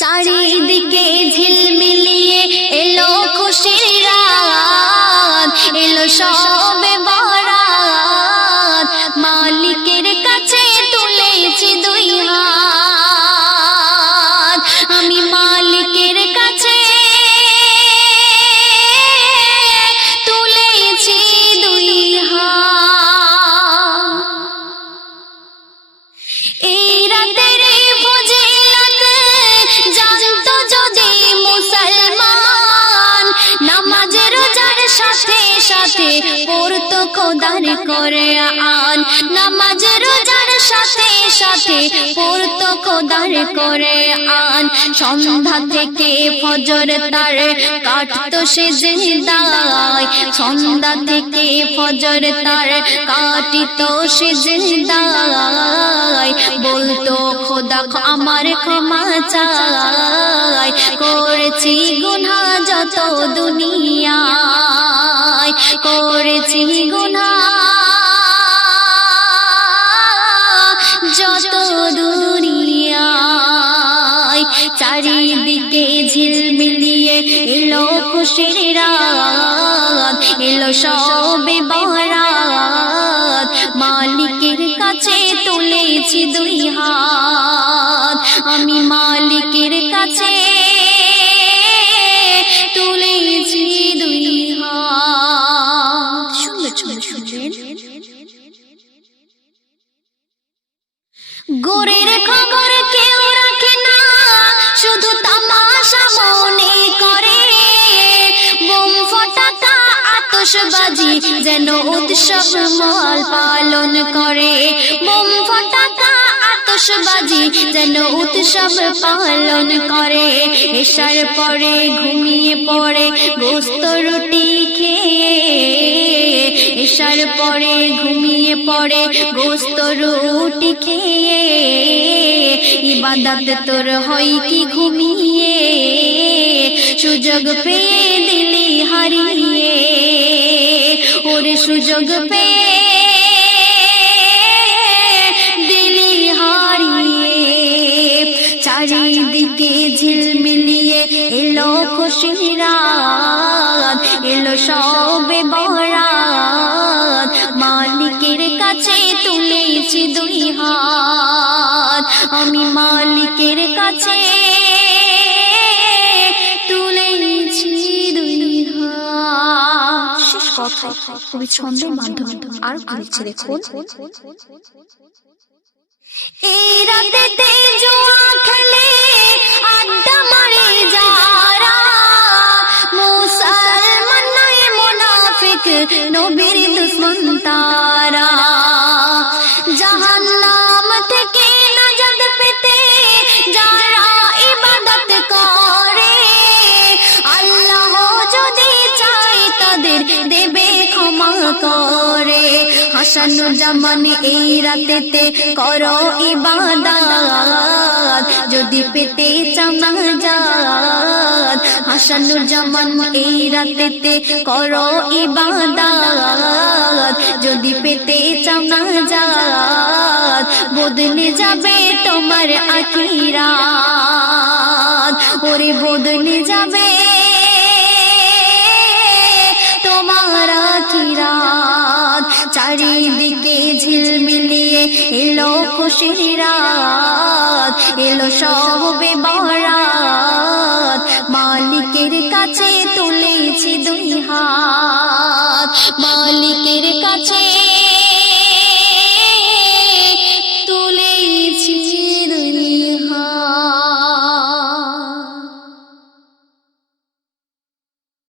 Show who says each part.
Speaker 1: চারিদিকে সাথে পড়তো খোদার করে আন নামাজ, রোজার সাথে সাথে পড়তো খোদার করে আন সন্ধ্যা থেকে ফজর তার কাটতো সে জিন্দায়। সন্ধ্যা থেকে ফজর তার কাটিত সে জিন্দায়। বলতো, খোদা আমার ক্ষমা চাই করেছি গুনা যত দুনিয়ায় চারিদিকে ঝিলমিলিয়ে এলো খুশির রাত, এলো সবে বরাত মালিকের কাছে তুলেছি দুই হাত। সুন্দর শুনলেন গোরের খবর কেউ রাখে না, শুধু তামাশা মনে করে। বোম ফটাকা, আতশবাজি যেন উৎসব মহল পালন করে। বোম ফটাকা, আতশবাজি যেন উৎসব পালন করে। এসার পরে ঘুমিয়ে পড়ে গোস্ত রুটি খেয়ে। এসার পরে, ঘুমিয়ে পড়ে, গোস্ত রুটি খেয়ে, ইবাদত তোর হয় কি ঘুমিয়ে, সুযোগ পেয়ে দিলি হারিয়ে, ওরে সুযোগ পেয়ে দিলি হারিয়ে। চারিদিকে ঝিলমিলিয়ে এলো খুশির এলো সবে আমি মালিকের কাছে তুলেছি দুই হাত।
Speaker 2: শেষ কথায় কবি ছন্দের মাধ্যমে আর কি লিখছে দেখুন?
Speaker 1: এই রাতেতে জুয়া খেলে আড্ডা মারে যারা। মুসলমান নয় মুনাফিক নবীর দুশ্মন তারা। করে। হাসানুর জামান এই রাতেতে করো ইবাদাত। যদি পেতে চাও না যাত হাসানুর জামান এই রাতেতে করো ইবাদাত। যদি পেতে চাও না যাত বদলে যাবে তোমার আখিরাত। ওরে বদলে যাবে তোমার আখিরাত। চারিদিকে ঝিলমিলিয়ে এলো খুশির রাত এলো সবে বরাত মালিকের কাছে তুলেছি দুই হাত, মালিকের কাছে